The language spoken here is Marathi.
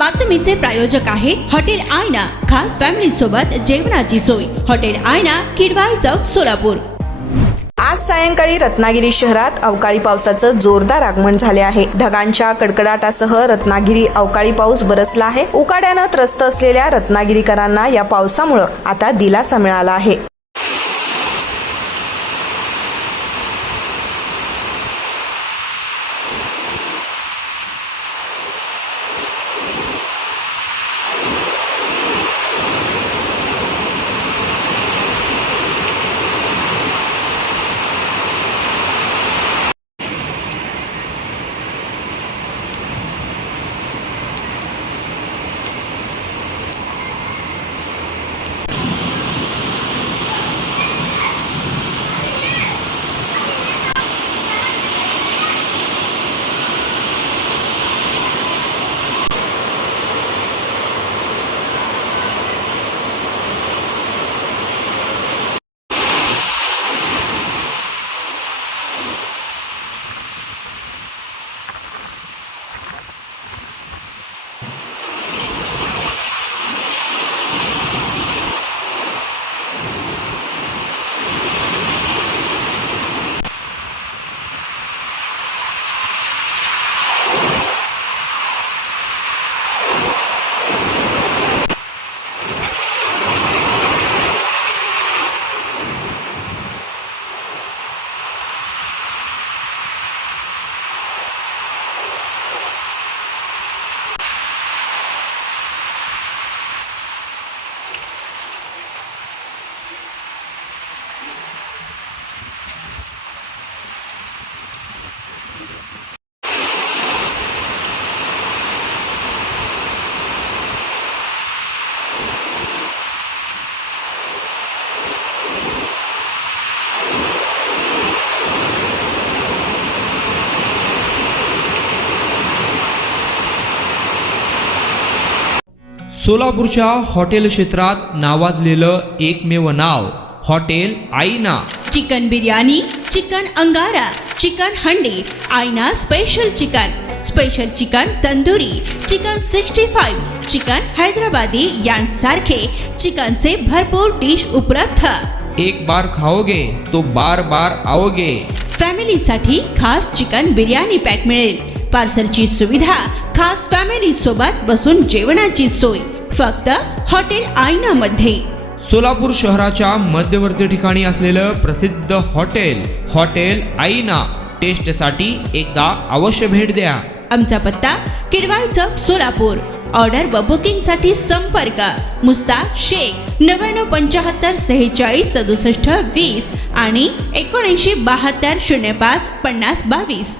बातमीचे प्रायोजक आहे हॉटेल आयना। खास फॅमिली सोबत जेवणाची सोय। हॉटेल आयना, किडवाई चौक, सोलापूर। आज सायंकाळी रत्नागिरी शहरात अवकाळी पावसाचं जोरदार आगमन झाले आहे। ढगांच्या कडकडाटासह रत्नागिरी अवकाळी पाऊस बरसला आहे। उकाड्यानं त्रस्त असलेल्या रत्नागिरीकरांना या पावसामुळे आता दिलासा मिळाला आहे। सोलापूरच्या हॉटेल क्षेत्रात नावाजलेलं एकमेव नाव हॉटेल आईना। चिकन बिर्याणी, चिकन अंगारा, चिकन हंडी, आईना special chicken tandoori, chicken 65, chicken Hyderabadi यांसारखे चिकनचे भरपूर डिश उपलब्ध। एक बार खाओगे तो बार बार आओगे। फॅमिलीसाठी खास चिकन बिर्याणी पॅक मिळेल। पार्सलची सुविधा, खास फॅमिली सोबत बसून जेवणाची सोय फक्त हॉटेल आईना मध्ये। सोलापूर शहराच्या मध्यवर्ती ठिकाणी असलेलं प्रसिद्ध हॉटेल आईना टेस्टसाठी एकदा अवश्य भेट द्या। आमचा पत्ता किडवाई चौक, सोलापूर। ऑर्डर व बुकिंग साठी संपर्क मुस्ताक शेख 9975 46 67 20 आणि 7972 05 50 22।